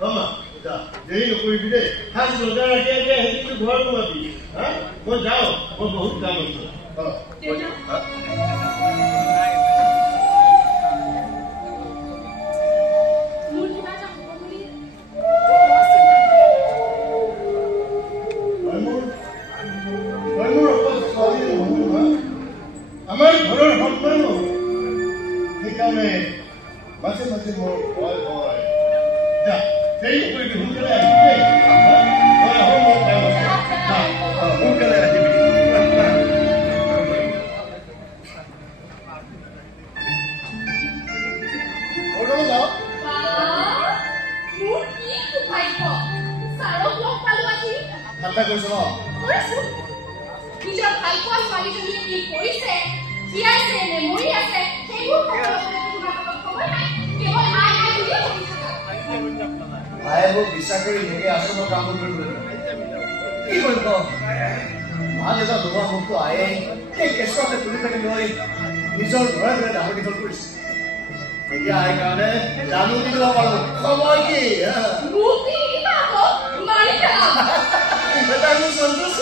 মামা যা দেৰি নকৰিবি দেই সাজ লগাই ৰাখি আগে সেইটো ঘৰ সোমাবি হা মই যাওঁ মই বহুত কাম আছে আমাৰ ঘৰৰ সন্তান সেইকাৰণে মাজে মাজে মোৰ ভয় হয় যা দেৰি নকৰিবি সোনকালে আহিবি দেই সোনকালে আহিবি ঠাণ্ডা কৰিছ ন নিজৰ ভাল পোৱা ছোৱালীজনীয়ে কি কৰিছে কি আছে মেমৰি আছে সেইবোৰ খবৰ নাই কেৱল আই আই বুলিয়ে ভাবি থাকা আয়ে মোক বিশ্বাস কৰি এনেকৈ আশ্ৰমৰ কাম কৰিবলৈ কি কৰিব মা দেউতা নোহোৱা মোকতো আয়ে সেই কেঁচুৱাতে তুলি থাকি লৈ নিজৰ ঘৰে ঘৰে ডাঙৰ দীঘল কৰিছে এতিয়া আই কাৰণে জানো দি দিব পাৰো খবৰ কি মোক কি মানি পেলাম এটা মোৰ সন্তোষ